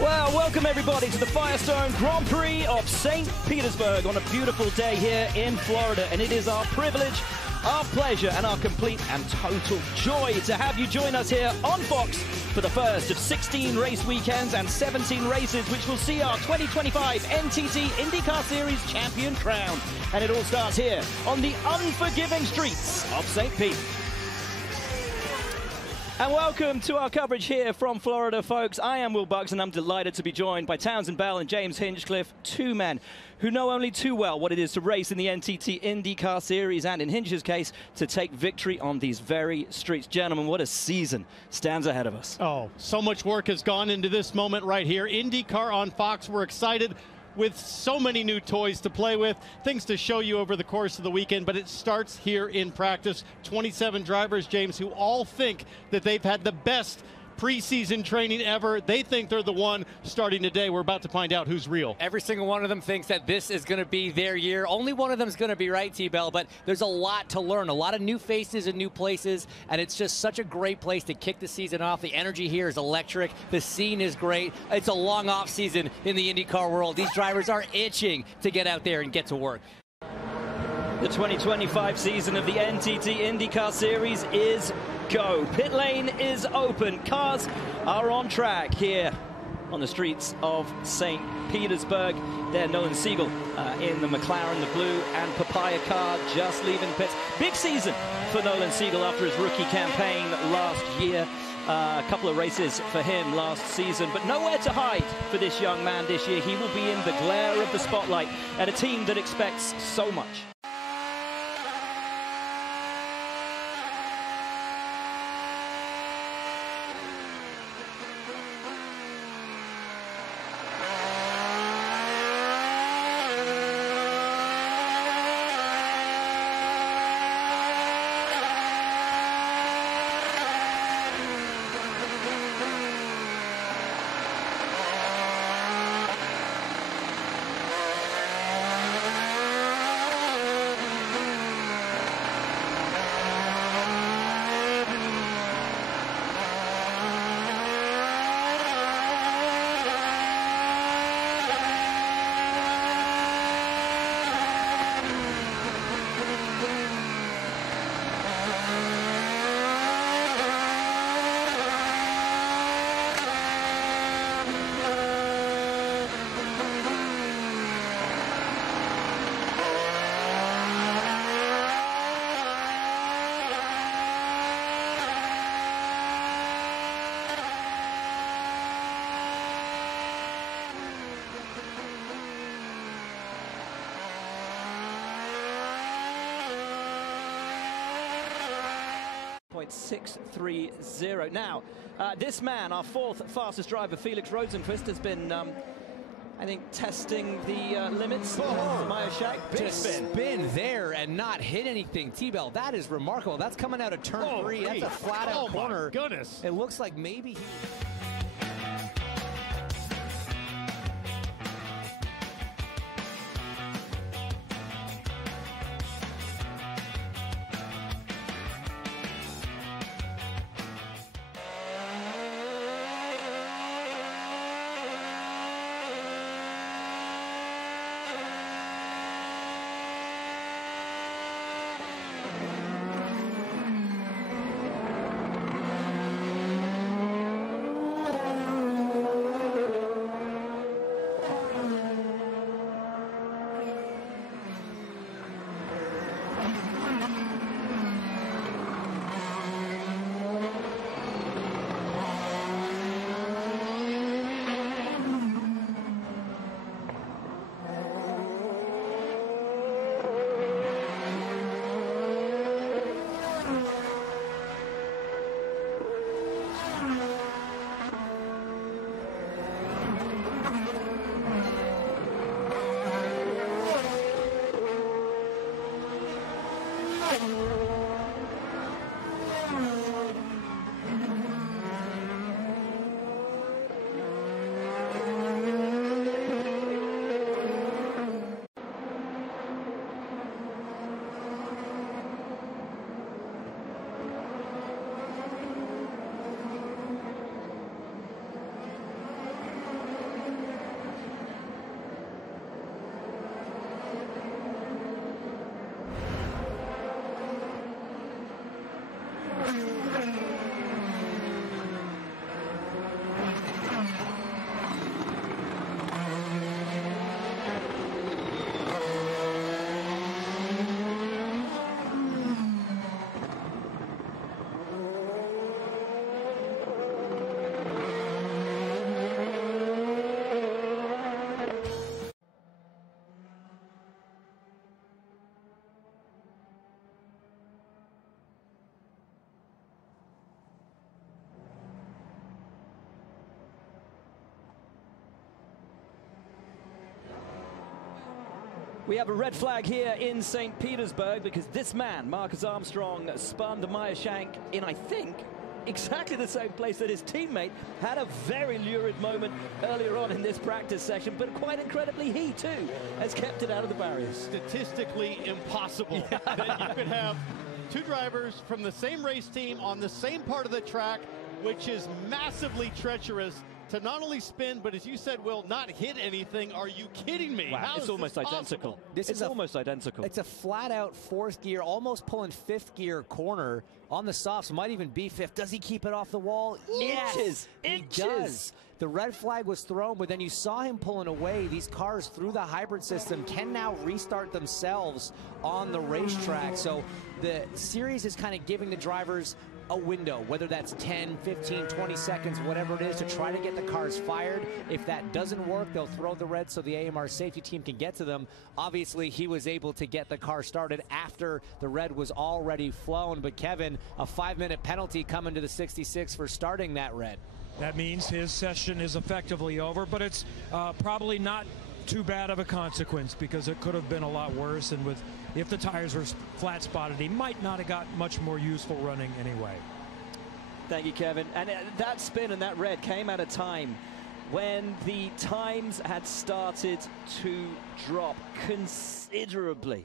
Well, welcome everybody to the Firestone Grand Prix of St. Petersburg on a beautiful day here in Florida. And it is our privilege, our pleasure, and our complete and total joy to have you join us here on Fox for the first of 16 race weekends and 17 races, which will see our 2025 NTT INDYCAR Series champion crown. And it all starts here on the unforgiving streets of St. Pete. And welcome to our coverage here from Florida, folks. I am Will Buggs, and I'm delighted to be joined by Townsend Bell and James Hinchcliffe, two men who know only too well what it is to race in the NTT INDYCAR Series, and in Hinch's case, to take victory on these very streets. Gentlemen, what a season stands ahead of us. Oh, so much work has gone into this moment right here. INDYCAR on Fox, we're excited with so many new toys to play with, things to show you over the course of the weekend, but it starts here in practice. 27 drivers, James, who all think that they've had the best preseason training ever. They think they're the one starting today. We're about to find out who's real. Every single one of them thinks that this is going to be their year. Only one of them is going to be right, T-Bell, but there's a lot to learn, a lot of new faces and new places, and it's just such a great place to kick the season off. The energy here is electric. The scene is great. It's a long off season in the IndyCar world. These drivers are itching to get out there and get to work. The 2025 season of the NTT INDYCAR Series is go. Pit lane is open. Cars are on track here on the streets of St. Petersburg. There, Nolan Siegel in the McLaren, the blue, and Papaya car just leaving the pits. Big season for Nolan Siegel after his rookie campaign last year. A couple of races for him last season, but nowhere to hide for this young man this year. He will be in the glare of the spotlight at a team that expects so much. .630. Now, this man, our fourth fastest driver, Felix Rosenqvist, has been, I think, testing the limits. Maya Shack, big spin there and not hit anything. T-Bell, that is remarkable. That's coming out of turn 3. That's a flat out corner. My goodness. It looks like maybe he... We have a red flag here in St. Petersburg because this man, Marcus Armstrong, spun the Meyer Shank in, I think, exactly the same place that his teammate had a very lurid moment earlier on in this practice session, but quite incredibly, he too has kept it out of the barriers. Statistically impossible that you could have two drivers from the same race team on the same part of the track, which is massively treacherous, to not only spin, but as you said, Will, not hit anything. Are you kidding me? Wow, it's almost identical. It's almost identical. It's a flat-out fourth gear, almost pulling fifth gear corner on the softs. Might even be fifth. Does he keep it off the wall? Yes, he does. The red flag was thrown, but then you saw him pulling away. These cars through the hybrid system can now restart themselves on the racetrack. So the series is kind of giving the drivers a window, whether that's 10, 15, 20 seconds, whatever it is, to try to get the cars fired. If that doesn't work, they'll throw the red so the AMR safety team can get to them. Obviously, he was able to get the car started after the red was already flown. But Kevin, a 5-minute penalty coming to the 66 for starting that red. That means his session is effectively over, but it's probably not too bad of a consequence because it could have been a lot worse, and if the tires were flat spotted, he might not have got much more useful running anyway. Thank you, Kevin. And that spin and that red came at a time when the times had started to drop considerably.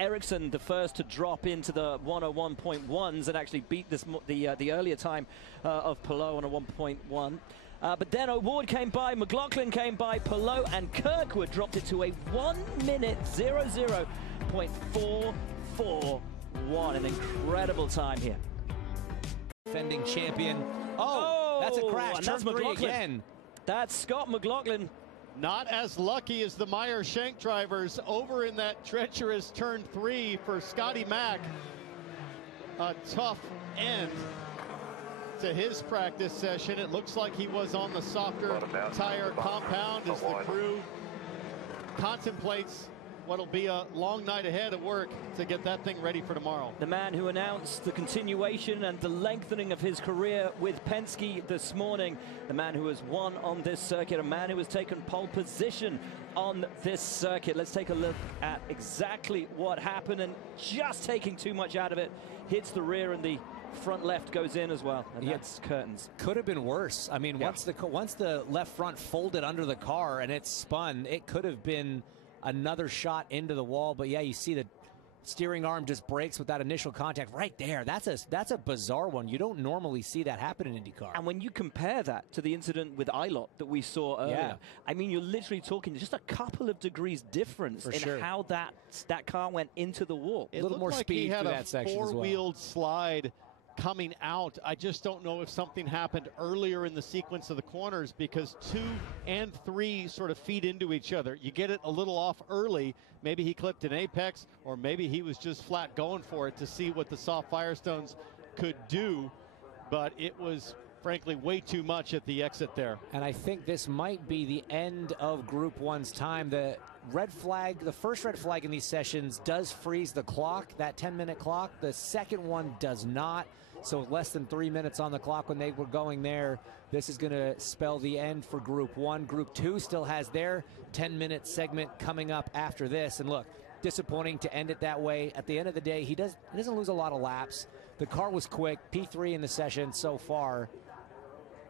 Ericsson, the first to drop into the 101.1s and actually beat the earlier time of Palou on a 1.1. But then O'Ward came by, McLaughlin came by, Palou and Kirkwood dropped it to a 1:00.441. An incredible time here. Defending champion. Oh, that's a crash. And that's McLaughlin again. That's Scott McLaughlin. Not as lucky as the Meyer Shank drivers over in that treacherous turn 3 for Scotty Mack. A tough end to his practice session. It looks like he was on the softer tire compound as the crew contemplates what'll be a long night ahead of work to get that thing ready for tomorrow. The man who announced the continuation and the lengthening of his career with Penske this morning, the man who has won on this circuit, a man who has taken pole position on this circuit. Let's take a look at exactly what happened, and just taking too much out of it, hits the rear and the front left goes in as well, and that's curtains. Could have been worse. I mean, once the left front folded under the car and it spun, it could have been another shot into the wall. But yeah, you see the steering arm just breaks with that initial contact right there. That's a bizarre one. You don't normally see that happen in IndyCar. And when you compare that to the incident with Ilott that we saw earlier, I mean, you're literally talking just a couple of degrees difference in how that car went into the wall. It a little more like speed through that section as well. Four-wheeled slide coming out. I just don't know if something happened earlier in the sequence of the corners, because 2 and 3 sort of feed into each other. You get it a little off early. Maybe he clipped an apex, or maybe he was just flat going for it to see what the soft Firestones could do. But it was frankly way too much at the exit there. And I think this might be the end of Group 1's time. The red flag, the first red flag in these sessions does freeze the clock, that 10-minute clock. The second one does not. So less than 3 minutes on the clock when they were going there. This is going to spell the end for Group 1. Group 2 still has their 10-minute segment coming up after this. And look, disappointing to end it that way. At the end of the day, he doesn't lose a lot of laps. The car was quick, P3 in the session so far.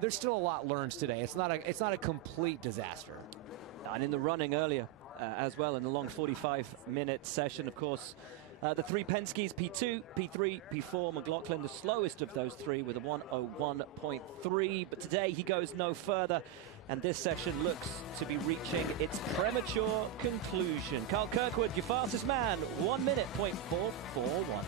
There's still a lot learned today. It's not a complete disaster. And in the running earlier as well, in the long 45-minute session, of course, the 3 Penskes, P2, P3, P4. McLaughlin, the slowest of those 3 with a 1:01.3. But today he goes no further, and this session looks to be reaching its premature conclusion. Carl Kirkwood, your fastest man, 1:04.41.